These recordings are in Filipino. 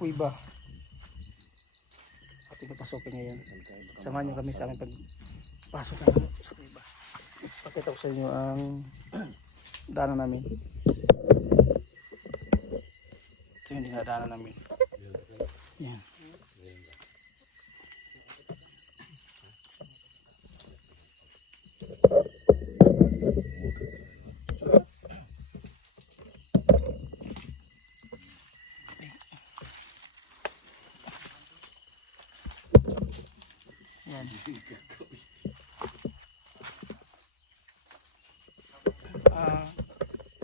kuiba. Ating papasokin ngayon. Samahan nyo kami sa aming pagpasok namin sa kuiba. Pakita ko sa inyo ang daanan namin. Ito yung dinadaanan namin. Yan. Yan.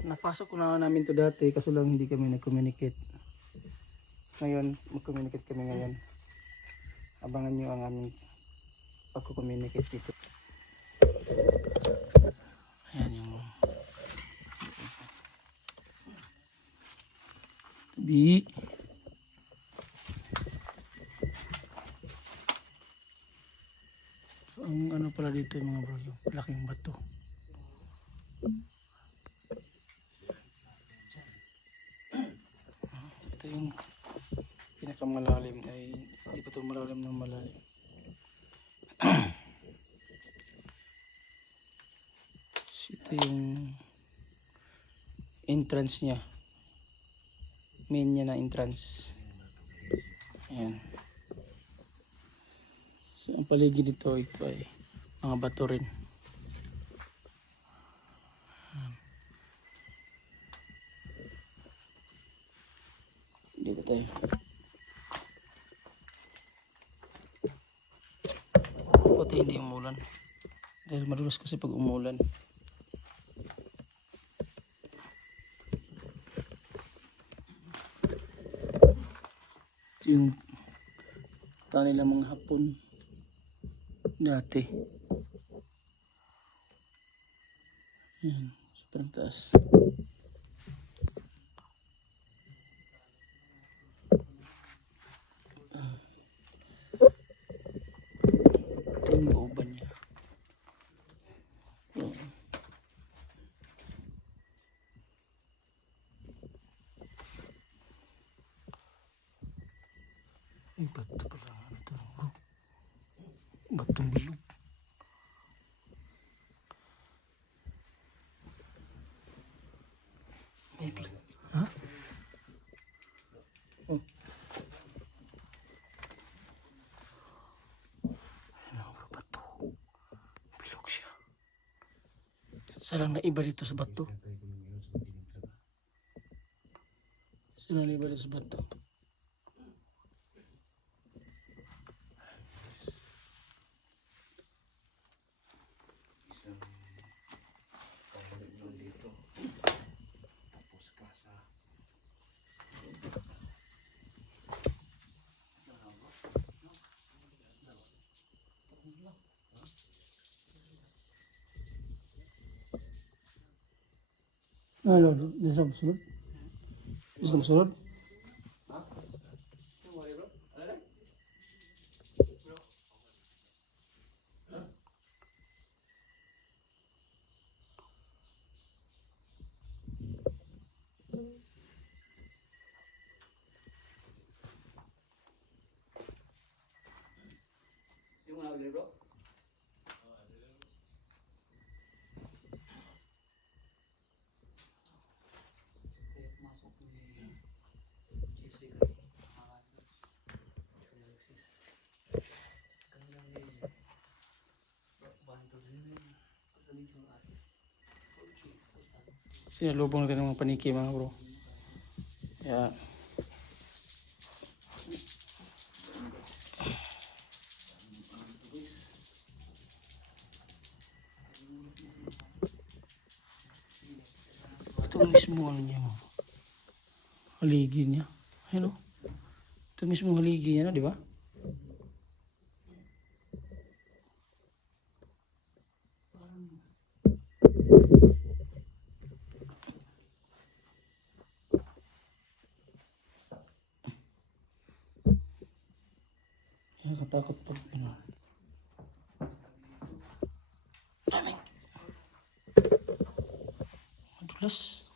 Napasok ko na namin to dati kaso lang hindi kami nag-communicate. Ngayon, mag-communicate kami ngayon. Abangan nyo ang aming pag-communicate dito. Ayan yung tabi. Ang ano pala dito mga bro, yung laking bato. Ito yung pinakamalalim ay hindi pa ito malalim ng malalim. Ito yung entrance niya, main niya na entrance. Ayan. So ang paligid dito ito ay mga bato rin. Dito tayo. Buti hindi umulan dahil madulas kasi pag umulan. Ito yung tani ng mga Hapon dati. Yan, sobrang taas. Ito yung looban niya. Ay, bato pala. Ano ito? Batong bilog. Ha? Oh. Ano ba bato? Bilog siya. Salang naiba dito sa bato. Salang naiba dito sa bato. Ano, dito sa sunod? Dito sa sunod? Yung mga libro? Sinalubong natin ng mga paniki mga bro. Kaya ito mismo ano niya mo. Haligi niya. Ayun o. Ito mismo haligi niya, no, di ba? Nakatakot pag ano. Daming. Madulas.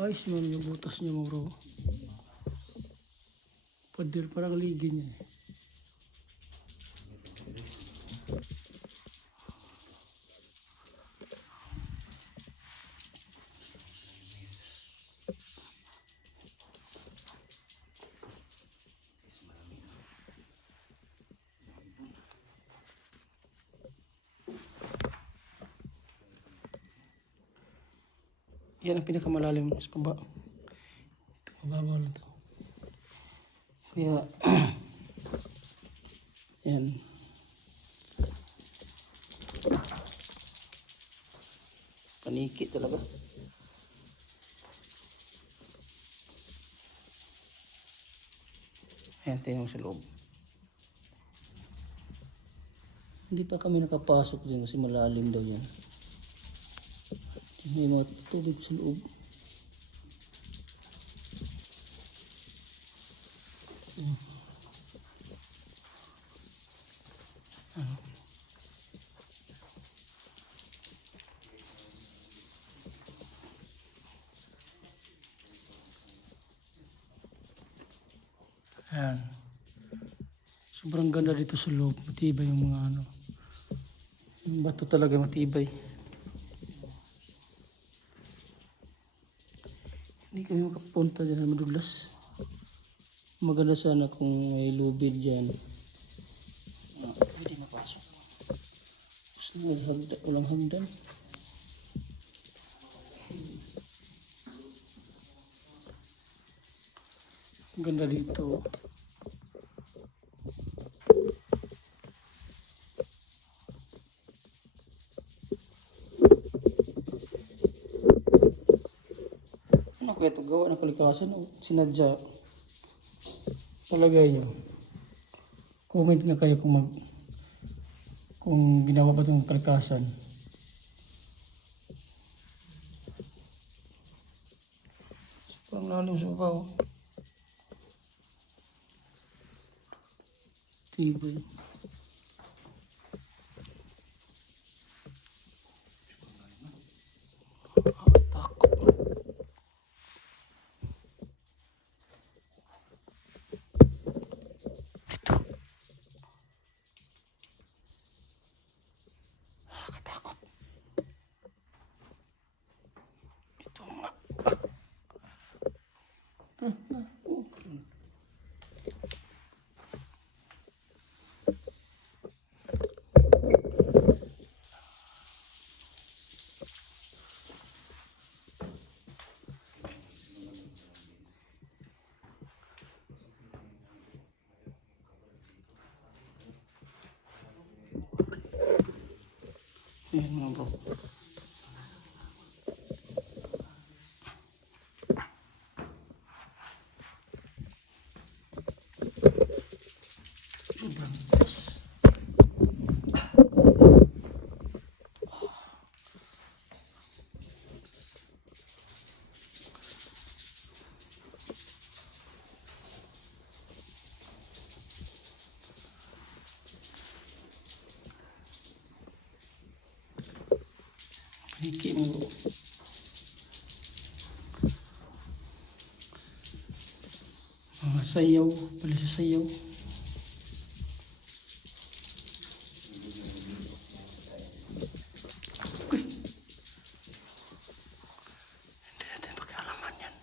Ayos naman yung butas niya mo bro. Pader parang ligi niya. Yan ang pinakamalalim sa baba. Ito, mababaw na to. Kaya, yan. Paniki talaga. Ayan, tingnan mo sa loob. Hindi pa kami nakapasok dyan kasi malalim daw yan. May mga tubig sa loob. Ayan. Sobrang ganda dito sa loob. Matibay yung mga ano. Yung bato talaga matibay. Hindi kami makapunta dyan sa madulas. Maganda sana kung may lubid dyan. Pwede mapasok. Gusto walang hagdan. Ang ganda dito. Ano kaya ito gawa ng kalikasan o sinadya? Palagay nyo. Comment nga kayo kung ginawa ba itong kalikasan. Sobrang lalim sa baba. Oh. Tibay. Takot. Ito. Nakatakot. Ito nga. Ayan mga bro. Sobrang taas. Paniki mo. Mga sayaw. Pali sa sayaw. Hindi natin pag-alaman yan.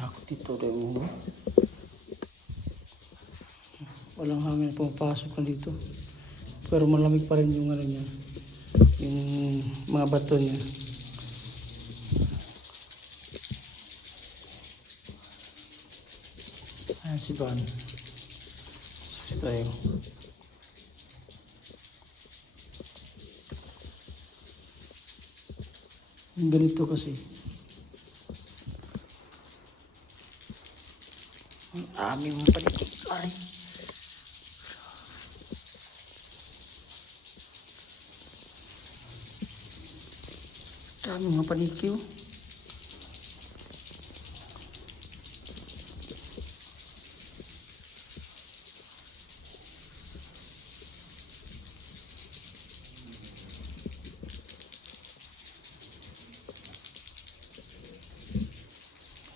Takot dito rin mo. Walang hangin pumapasok na dito. Pero malamig pa rin yung ano niya, yung mga bato niya. Ayan si Van. Susi tayo. Yung ganito kasi. Ang aming mga palikot. Ay. Dami mga panikyo.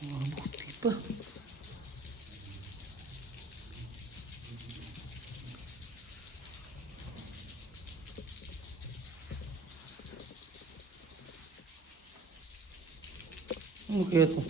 Mabuti pa. Ano kaya ito?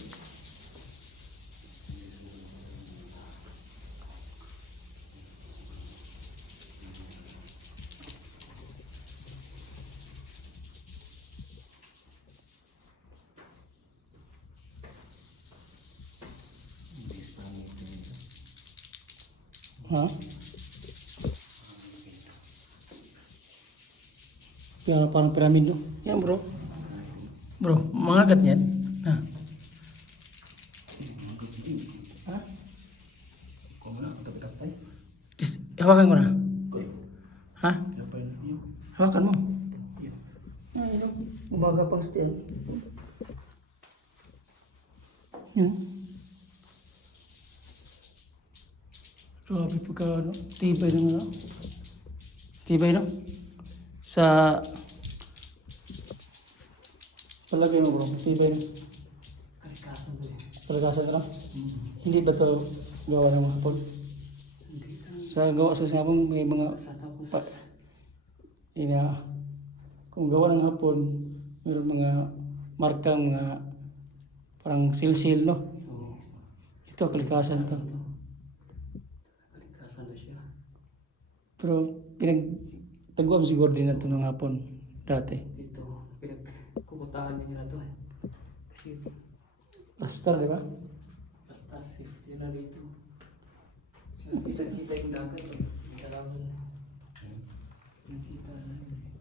Ha? Kaya parang piramid no? Yan bro. Bro, mangagat yan. Ha? Ha? Hawakan ko na. Ha? Hawakan mo. Ay, no. Umaga pang still. Yan. Grabe pagka ano, tibay ng ano. Tibay no? Sa palagay mo bro, tibay no? Kalikasan to eh. Palagasan ka? Hindi ba ito gawa ng mga hapon? Sa gawa sa hapon may mga Sa tapos, kung gawa ng hapon mayroon mga markang mga parang silsil no? oo, Ito kalikasan to. kalikasan to siya. Pero pinagtaguan siguro din na ito ng hapon dati. Dito, pinagkukutaan din nila to eh. Kasi Pastor, di ba? basta safety na dito. So, kita yung dagat eh. Kita lang na. Nakita na yun eh.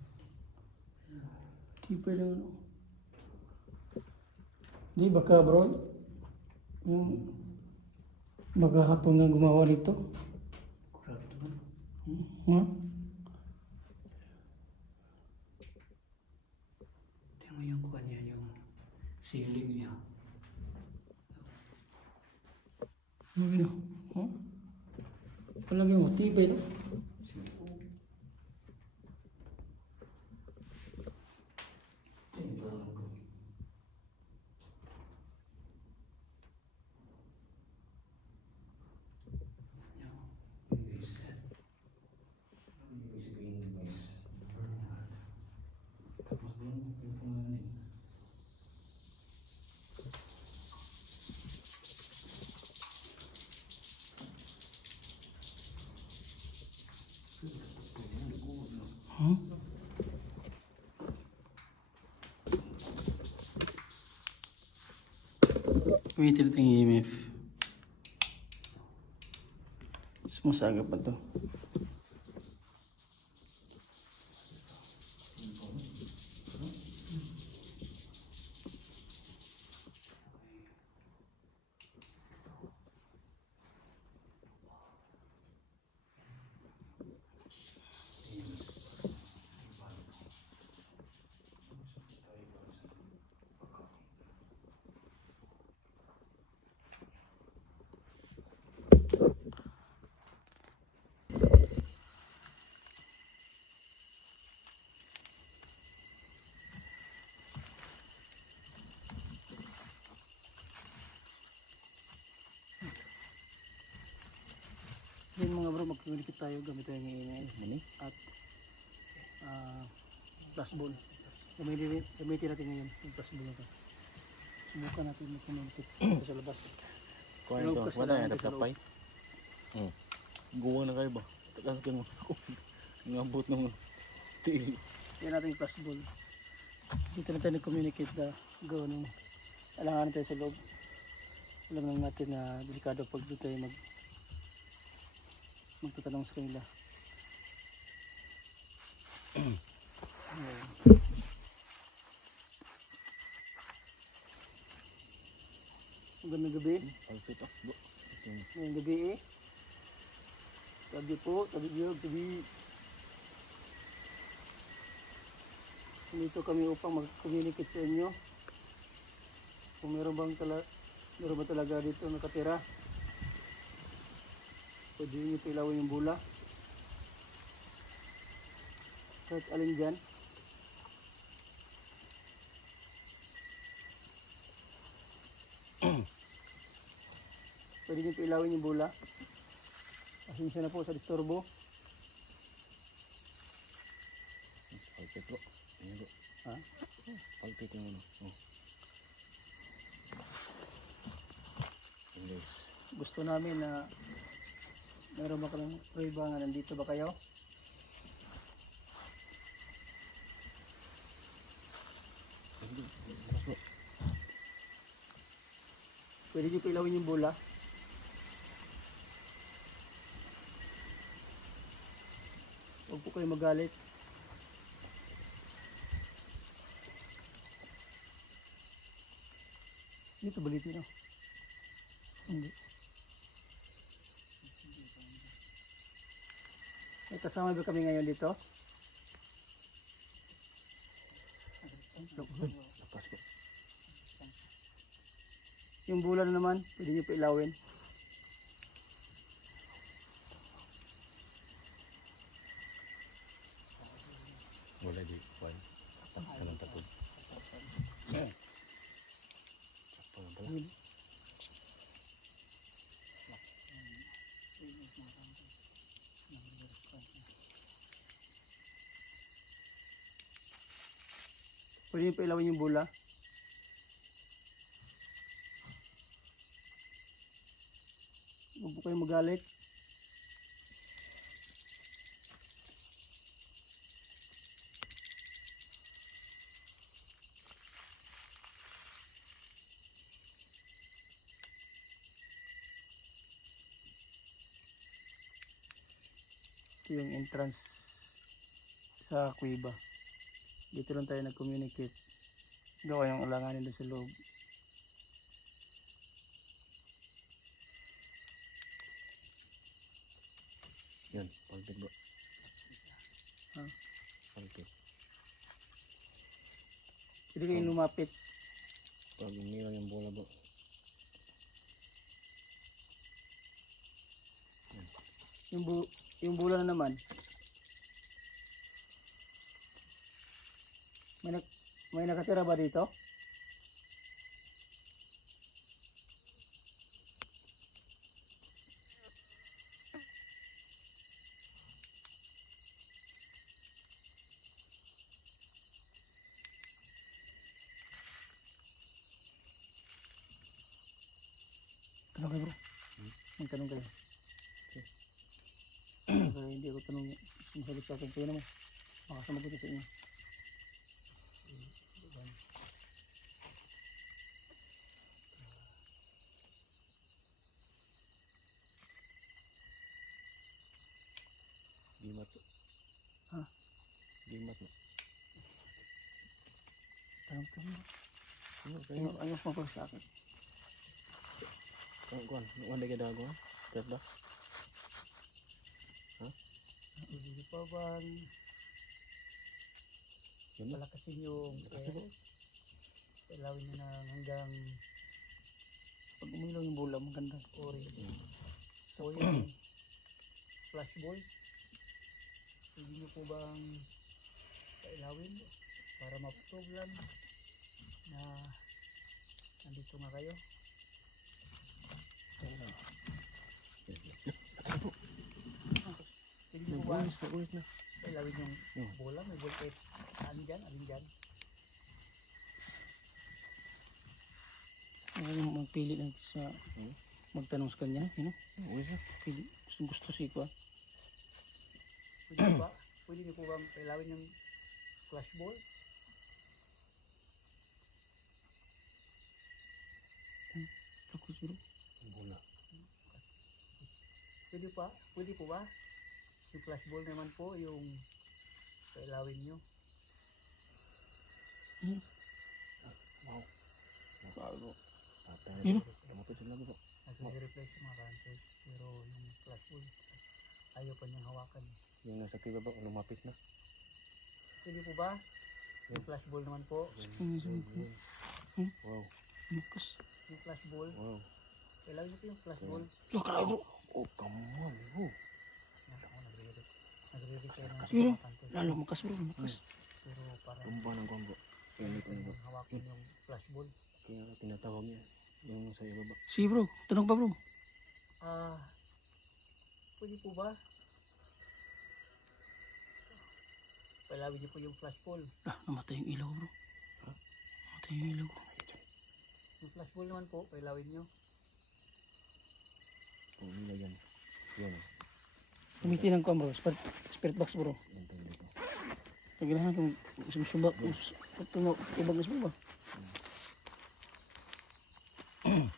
Tibay lang ano. Di baka bro, baka hapon nga gumawa nito. Kurado ba? Ha? Tingnan mo yung kuha niya, yung ceiling niya. Ano? Ha? Palagi mo, tibay no? Ha? Gamitin natin yung EMF. Sumasaga pa to. Yun mga bro, mag-communicate tayo gamit tayo ng EMF at flashball. Gamitin natin ngayon yung flashball na to. Subukan natin mag-communicate sa labas. Kuha ito, wala yan, tapay. Guwa na kayo ba? Takas ka mo. Ngabot ng tiil. Yan natin yung flashball. Dito na tayo nag-communicate na go nung alangan tayo sa loob. Alam lang natin na delikado pag doon tayo magtatanong sa kanila. Magandang gabi. Alpit ah, bro. Ngayong gabi eh. Sabi po, sabi niyo, gabi. Dito kami upang mag-communicate sa inyo. Kung meron ba talaga dito nakatira. Pwede niyo pilawin yung bula. Kahit alin dyan. Pwede niyo pilawin yung bula. Pasensya na po sa disturbo. Alpit bro. Ano bro? Ha? Alpit yung ano. Oh. Yun, guys. Gusto namin na meron ba kayong prueba nga nandito ba kayo? Bro. Pwede niyo pilawin yung bola. Huwag po kayo magalit. Dito balitin no? Hindi. May kasama ba kami ngayon dito? Lapas bro. Yung bola na naman, pwede niyo pa ilawin. Wala di. Wala. Tapak ka lang tapos. Tapak lang pala. Pwede niyo pa ilawin yung bola. Huwag po kayo magalit. Ito yung entrance sa kuweba. Dito lang tayo nag-communicate. Gawa yung alanganin doon sa loob. Yan. Alpit bro. Ha? Alpit. Pwede kayong lumapit. Pag umiwa yung bola bro. Yung bola na naman. May nakatira ba dito? Tanong kayo bro. Magtanong kayo. Kaya hindi ako tanong. Masagot sa akin. Kaya naman. Makasamagot ko sa inyo. Gimat bro. Ha? Gimat bro. Tanong kayo. Ano kayo? Ayaw mo sa akin. Ano kuan? Wala ka dago ha? Terda. Ha? Hindi pa bang Yun na. palakasin yung Kasi bro. ilawin nyo na hanggang pag umilaw yung bola maganda ori so yung flash ball hindi nyo po bang pailawin para ma-prove lang na nandito nga kayo hindi nyo po ba Uwis na. pailawin yung bola may ball kahit alin dyan yung magpili na sa magtanong sa kanya, you know? Uwis na. Pili, gusto si Kwa. Pwede ba? Pwede niyo po bang pailawin yung flashball? Takot bro. Bola. Pwede pa? Pwede po ba? Yung flashball naman po, yung pailawin niyo. Bago. Patay. Yun. Lumapit sila bro. Nag-replace yung mga ranchers. Pero yung flashball, ayaw pa niyang hawakan. Yung nasa kiba bro, lumapit na. Pwede po ba? Yung flashball naman po. Wow. Lukas. Yung flashball. Wow. Pailawin niyo po yung flashball. Lakay bro. Oh, come on bro. Ako nagre-repair na Pero, mga ranchers. lalo makas bro, makas. Pero parang Tumba ng kwambo. Kaya ayaw nito pa bro. niyang hawakan yung flashball. Kaya tinatawag niya. Yung sa ibaba. Sige bro, tanong pa bro. Pwede po ba? Pailawin niyo po yung flashball. Namatay yung ilaw bro. Namatay yung ilaw. Yung flashball naman po, pailawin niyo. Kung nila yan. Yan. Gamitin ng kuwan bro, spirit box bro. Yan tayo dito. Pagkailangan kung sumsuba, tubag na suba. Kung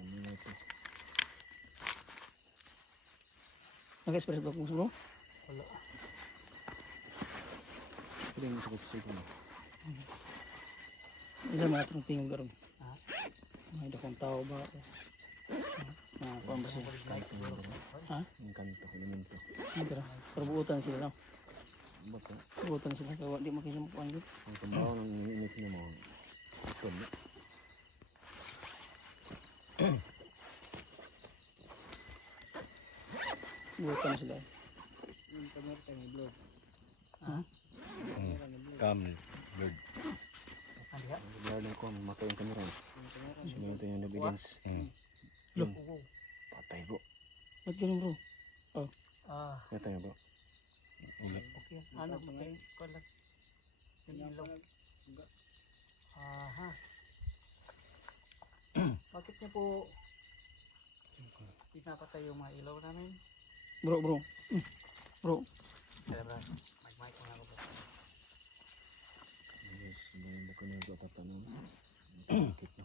nila ito. Naka-spirit box bro. Wala. Sila yung sakit-sakit mo. Ilan mga itong tingin garon. Ha? May dakong tao ba? Kuwan ba sila? Kanto mo bro. Ha? Yung kanto, elemento. Hindi ra. Pero buutan sila lang. Baka. Buutan sila. Kaya di makisama po ang Ang kumbawa ng init niya mo. Ito mo. buutan sila. Yung camera tayo may blood. Cam. Blood. Ano ya? Blood ng kong matay yung kamera. Yung camera. Sino ito yung evidence? Look. Patay bro. Ba't ganun bro? Kaya tayo bro. Okay. Ano? Okay. Kulang. Yung ilaw. Aha. Bakit niyo po pinapatay yung mga ilaw namin? Bro. Bro. Sir, mag-mic mo na ako. Yes, may bako na ito tatanong. Sakit no.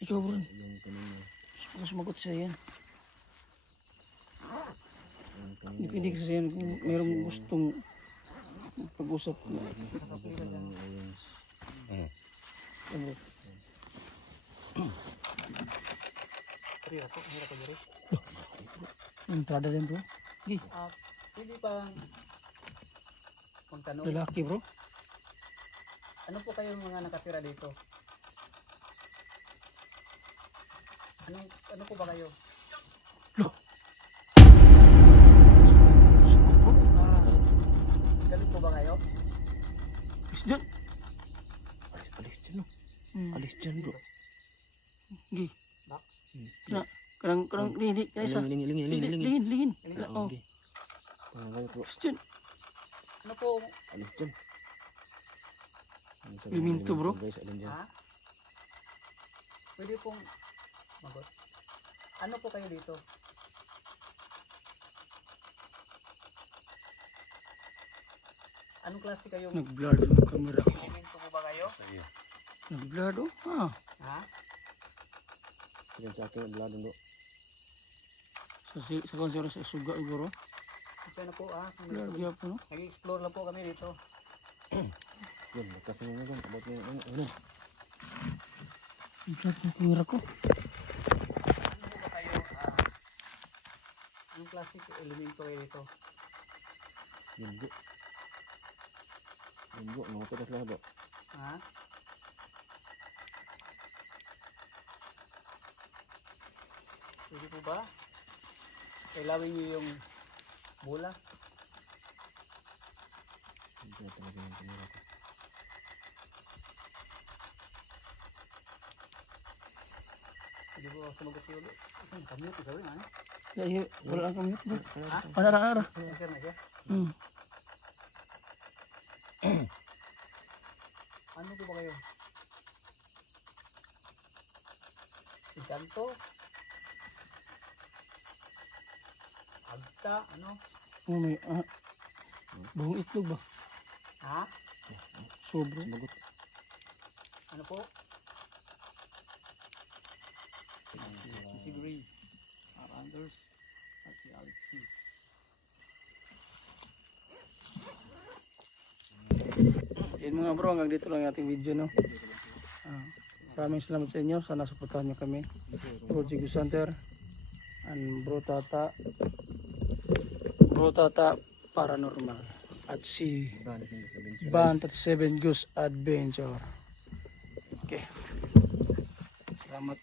Ikaw bro. Yung kanina. Baka sumagot siya yan. Yung kanina. Hindi pwede kasi yan kung mayroong gustong pag-usap. Yung aliens. Bro. Pero ako, hirap ko diri. Entrada din bro. Pwede pa magtanong. Lalaki bro. Ano po kayong mga nakatira dito? Ano po ba kayo? Galit po ba kayo? Is dyan. Alis dyan no. Alis dyan bro. Gi. Bak? Karang lingin. Kaya isa. Lingin. Oh. Pangagal bro. Is dyan. Ano po? Alis dyan. Elemento, bro. Guys, alin dyan. Ha? Pwede pong magot. Ano po kayo dito? Anong klase kayo? Nag-blur yung camera. Elemento po ba kayo? Nag-blur oh. Ha? Sige sa akin, blado bro. Sa konsero sa suga siguro. Okay na po Blur gyud po no. Nag-explore lang po kami dito. Yun, magkapin na dyan. Abot yung ano. Blur yung camera ko. Ano po ba kayo? Anong klase elemento kayo dito? Yun bro. Yun bro, mga pedas lang bro. Ha? Pwede po ba? Kailawin niyo yung bola. Hindi na talaga yung kamera ko. Pwede po sumagot kayo ulit. Kami ito gawin ano? Dahil wala kang mute bro. Ha? Ara. Sir na siya? Ano po ba kayo? Encanto? Agta? Ano? Oh may Buong itlog ba? Ha? Sobra. Ano po? Si Gray, Anders, at si Alexis. Yan mga bro, hanggang dito lang yung ating video, no? Maraming salamat sa inyo. Sana suportahan nyo kami. Bro Jigo Center and Bro Tata Paranormal at si Ban 37 Goose Adventure. Okay. Salamat.